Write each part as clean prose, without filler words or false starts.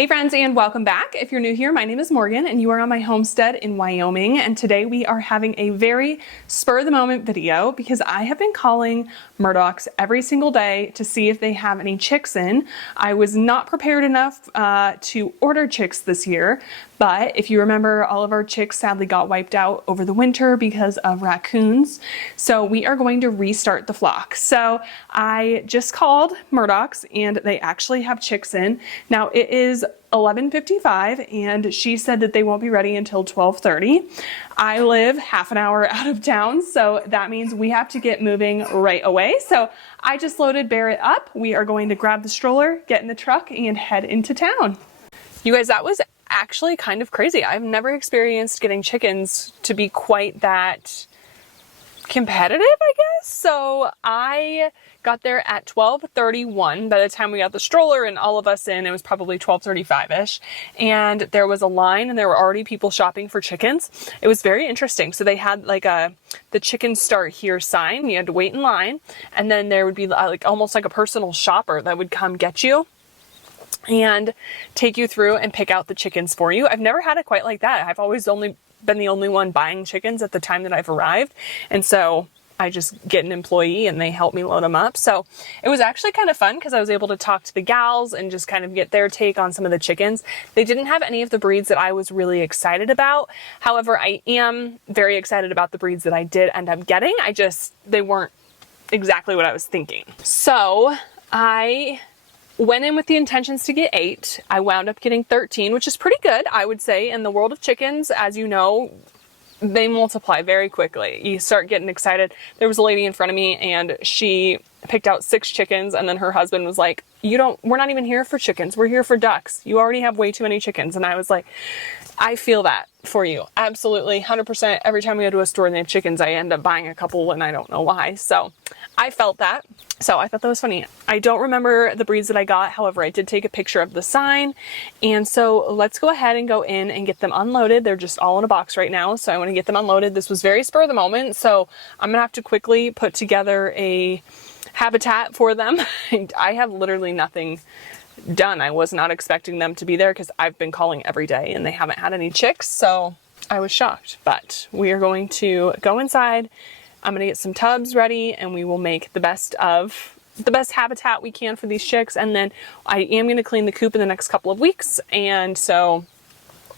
Hey friends, and welcome back. If you're new here, my name is Morgan and you are on my homestead in Wyoming, and today we are having a very spur of the moment video because I have been calling Murdochs every single day to see if they have any chicks in. I was not prepared enough to order chicks this year, but if you remember, all of our chicks sadly got wiped out over the winter because of raccoons. So we are going to restart the flock. So I just called Murdochs and they actually have chicks in. Now it is 11:55 and she said that they won't be ready until 12:30. I live half an hour out of town, so that means we have to get moving right away. So I just loaded Barrett up. We are going to grab the stroller, get in the truck, and head into town. You guys, that was actually kind of crazy. I've never experienced getting chickens to be quite that competitive, I guess. So I got there at 12:31. By the time we got the stroller and all of us in, it was probably 12:35-ish. And there was a line and there were already people shopping for chickens. It was very interesting. So they had like the chicken start here sign. You had to wait in line. And then there would be like almost like a personal shopper that would come get you and take you through and pick out the chickens for you. I've never had it quite like that. I've always only been the only one buying chickens at the time that I've arrived. And so I just get an employee and they help me load them up. So it was actually kind of fun because I was able to talk to the gals and just kind of get their take on some of the chickens. They didn't have any of the breeds that I was really excited about. However, I am very excited about the breeds that I did end up getting. They weren't exactly what I was thinking. So I went in with the intentions to get 8. I wound up getting 13, which is pretty good, I would say. In the world of chickens, as you know, they multiply very quickly. You start getting excited. There was a lady in front of me and she picked out 6 chickens, and then her husband was like, we're not even here for chickens. We're here for ducks. You already have way too many chickens. And I was like, I feel that for you. Absolutely. 100%. Every time we go to a store and they have chickens, I end up buying a couple and I don't know why. So I felt that. So I thought that was funny. I don't remember the breeds that I got. However, I did take a picture of the sign. And so let's go ahead and go in and get them unloaded. They're just all in a box right now. So I want to get them unloaded. This was very spur of the moment. So I'm going to have to quickly put together a habitat for them. I have literally nothing done. I was not expecting them to be there because I've been calling every day and they haven't had any chicks. So I was shocked, but we are going to go inside. I'm going to get some tubs ready and we will make the best habitat we can for these chicks. And then I am going to clean the coop in the next couple of weeks. And so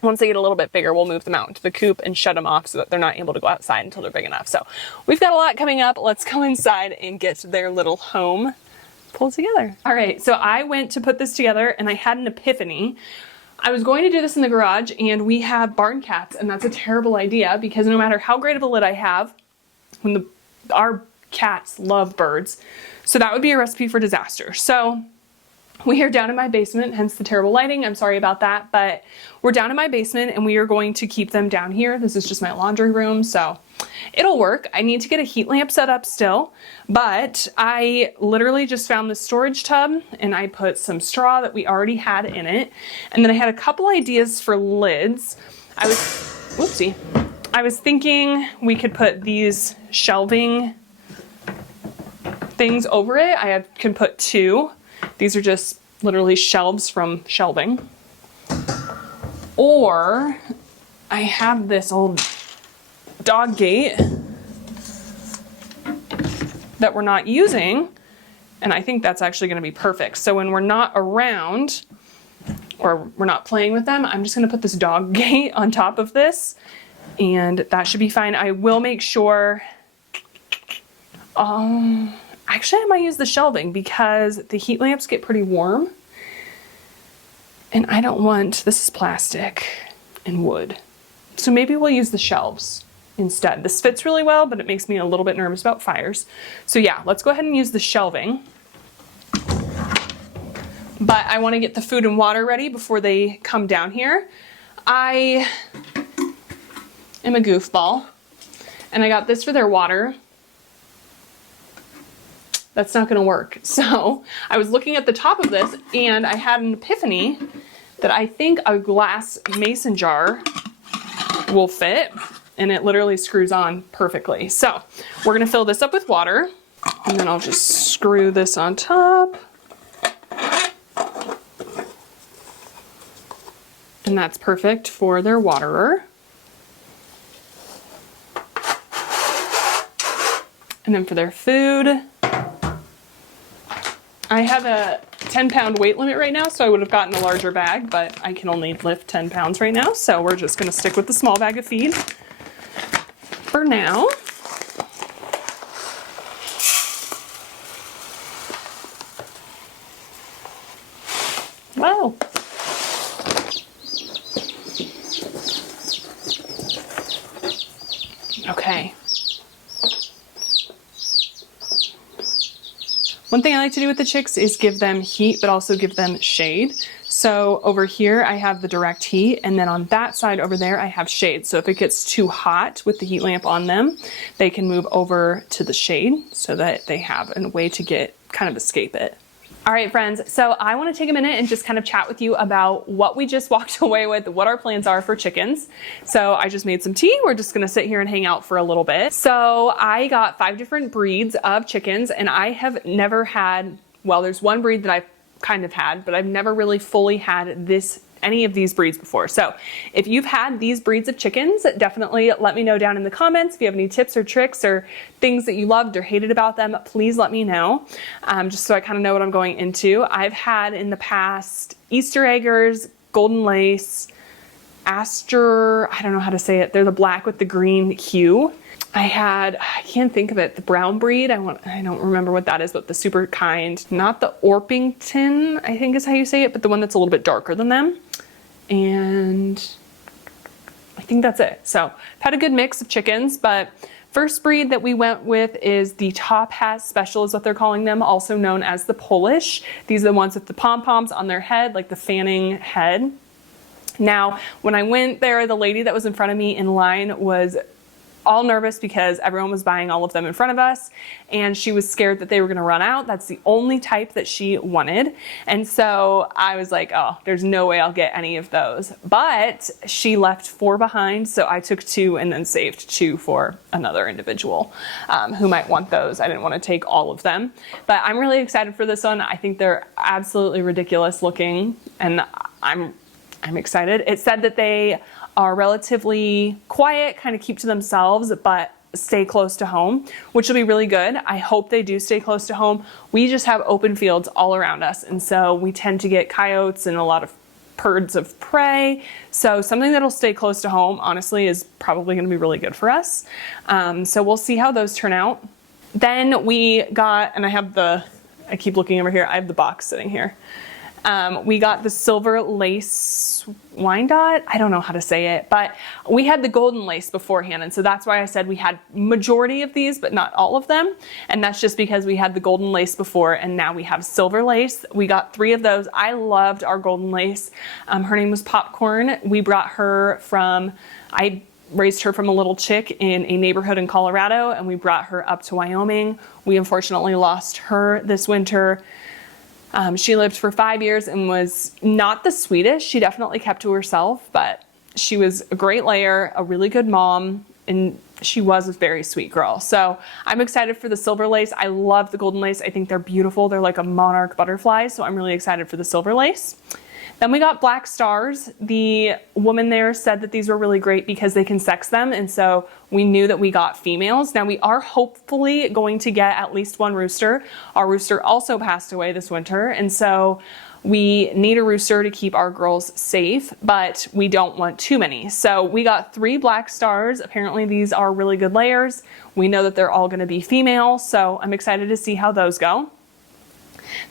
once they get a little bit bigger, we'll move them out into the coop and shut them off so that they're not able to go outside until they're big enough. So we've got a lot coming up. Let's go inside and get their little home pulled together. All right, so I went to put this together and I had an epiphany. I was going to do this in the garage and we have barn cats, and that's a terrible idea because no matter how great of a lid I have, our cats love birds. So that would be a recipe for disaster. So we are down in my basement, hence the terrible lighting. I'm sorry about that, but we're down in my basement and we are going to keep them down here. This is just my laundry room, so it'll work. I need to get a heat lamp set up still, but I literally just found this storage tub and I put some straw that we already had in it. And then I had a couple ideas for lids. I was thinking we could put these shelving things over it. can put 2. These are just literally shelves from shelving. Or I have this old dog gate that we're not using, and I think that's actually going to be perfect. So when we're not around or we're not playing with them, I'm just going to put this dog gate on top of this, and that should be fine. I will make sure actually, I might use the shelving because the heat lamps get pretty warm. And I don't want, this is plastic and wood. So maybe we'll use the shelves instead. This fits really well, but it makes me a little bit nervous about fires. So yeah, let's go ahead and use the shelving. But I want to get the food and water ready before they come down here. I am a goofball. And I got this for their water. That's not going to work. So I was looking at the top of this and I had an epiphany that I think a glass mason jar will fit, and it literally screws on perfectly. So we're going to fill this up with water and then I'll just screw this on top. And that's perfect for their waterer. And then for their food, I have a 10-pound weight limit right now, so I would have gotten a larger bag, but I can only lift 10 pounds right now, so we're just gonna stick with the small bag of feed for now. Wow. Okay. One thing I like to do with the chicks is give them heat, but also give them shade. So over here, I have the direct heat, and then on that side over there, I have shade. So if it gets too hot with the heat lamp on them, they can move over to the shade so that they have a way to kind of escape it. All right, friends, so I want to take a minute and just kind of chat with you about what we just walked away with, what our plans are for chickens. So I just made some tea. We're just going to sit here and hang out for a little bit. So I got 5 different breeds of chickens, and I have never had, well, there's one breed that I've kind of had, but I've never really fully had any of these breeds before. So if you've had these breeds of chickens, definitely let me know down in the comments. If you have any tips or tricks or things that you loved or hated about them, please let me know, just so I kind of know what I'm going into. I've had in the past Easter eggers, golden lace, Aster, I don't know how to say it. They're the black with the green hue. I can't think of it, the brown breed. I don't remember what that is, but the super kind, not the Orpington, I think is how you say it, but the one that's a little bit darker than them. And I think that's it. So I've had a good mix of chickens, but first breed that we went with is the Top Hat Special is what they're calling them, also known as the Polish. These are the ones with the pom-poms on their head, like the fanning head. Now, when I went there, the lady that was in front of me in line was all nervous because everyone was buying all of them in front of us, and she was scared that they were going to run out. That's the only type that she wanted. And so I was like, oh, there's no way I'll get any of those. But she left 4 behind, so I took 2 and then saved 2 for another individual who might want those. I didn't want to take all of them, but I'm really excited for this one. I think they're absolutely ridiculous looking, and I'm excited. It said that they are relatively quiet, kind of keep to themselves, but stay close to home, which will be really good. I hope they do stay close to home. We just have open fields all around us, and so we tend to get coyotes and a lot of birds of prey. So something that'll stay close to home, honestly, is probably going to be really good for us. So we'll see how those turn out. Then we got, and I keep looking over here, I have the box sitting here. We got the silver lace Wyandotte. I don't know how to say it, but we had the golden lace beforehand. And so that's why I said we had majority of these, but not all of them. And that's just because we had the golden lace before, and now we have silver lace. We got 3 of those. I loved our golden lace. Her name was Popcorn. We brought her I raised her from a little chick in a neighborhood in Colorado, and we brought her up to Wyoming. We unfortunately lost her this winter. She lived for 5 years and was not the sweetest. She definitely kept to herself, but she was a great layer, a really good mom, and she was a very sweet girl. So I'm excited for the silver lace. I love the golden lace. I think they're beautiful. They're like a monarch butterfly, so I'm really excited for the silver lace. Then we got black stars. The woman there said that these were really great because they can sex them, and so we knew that we got females. Now we are hopefully going to get at least 1 rooster. Our rooster also passed away this winter, and so we need a rooster to keep our girls safe, but we don't want too many. So we got 3 black stars. Apparently these are really good layers. We know that they're all going to be female, so I'm excited to see how those go.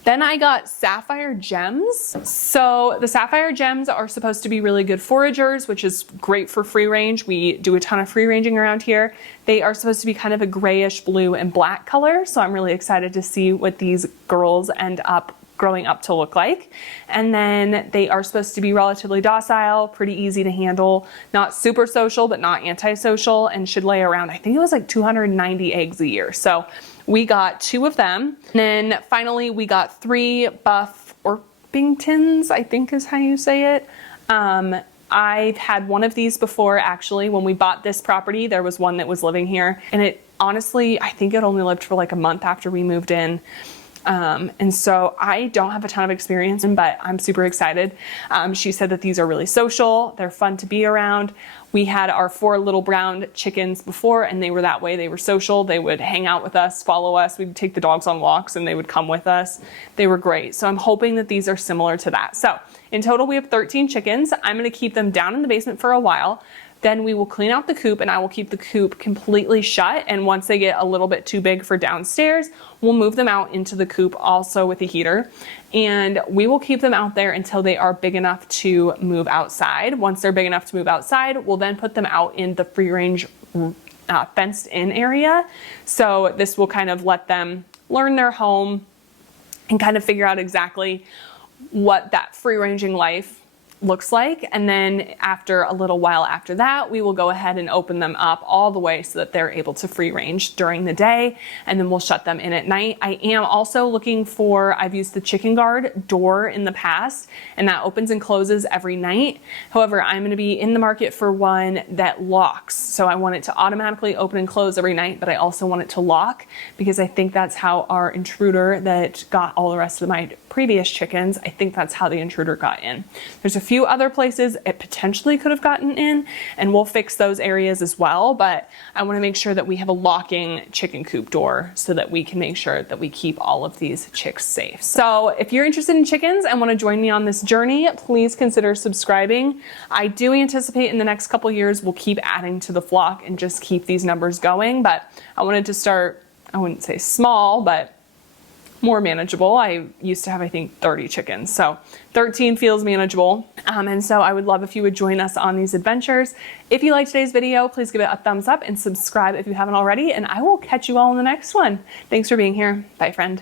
Then I got sapphire gems. So the sapphire gems are supposed to be really good foragers, which is great for free range. We do a ton of free ranging around here. They are supposed to be kind of a grayish blue and black color. So I'm really excited to see what these girls end up growing up to look like. And then they are supposed to be relatively docile, pretty easy to handle, not super social, but not antisocial, and should lay around, I think it was like 290 eggs a year. So we got 2 of them. And then finally we got 3 buff Orpingtons, I think is how you say it. I've had one of these before, actually. When we bought this property, there was one that was living here, and it honestly, I think it only lived for like a month after we moved in. And so I don't have a ton of experience, but I'm super excited. She said that these are really social. They're fun to be around. We had our 4 little brown chickens before, and they were that way. They were social. They would hang out with us, follow us. We'd take the dogs on walks and they would come with us. They were great. So I'm hoping that these are similar to that. So in total, we have 13 chickens. I'm going to keep them down in the basement for a while. Then we will clean out the coop, and I will keep the coop completely shut. And once they get a little bit too big for downstairs, we'll move them out into the coop also with a heater. And we will keep them out there until they are big enough to move outside. Once they're big enough to move outside, we'll then put them out in the free range fenced in area. So this will kind of let them learn their home and kind of figure out exactly what that free ranging life looks like. And then after a little while after that, we will go ahead and open them up all the way so that they're able to free range during the day, and then we'll shut them in at night. I am also looking for, I've used the chicken guard door in the past, and that opens and closes every night. However, I'm going to be in the market for one that locks. So I want it to automatically open and close every night, but I also want it to lock, because I think that's how our intruder that got all the rest of my previous chickens, I think that's how the intruder got in. There's a few other places it potentially could have gotten in, and we'll fix those areas as well, but I want to make sure that we have a locking chicken coop door so that we can make sure that we keep all of these chicks safe. So if you're interested in chickens and want to join me on this journey, please consider subscribing. I do anticipate in the next couple years we'll keep adding to the flock and just keep these numbers going, but I wanted to start, I wouldn't say small, but more manageable. I used to have, I think, 30 chickens. So 13 feels manageable. And so I would love if you would join us on these adventures. If you liked today's video, please give it a thumbs up and subscribe if you haven't already. And I will catch you all in the next one. Thanks for being here. Bye, friend.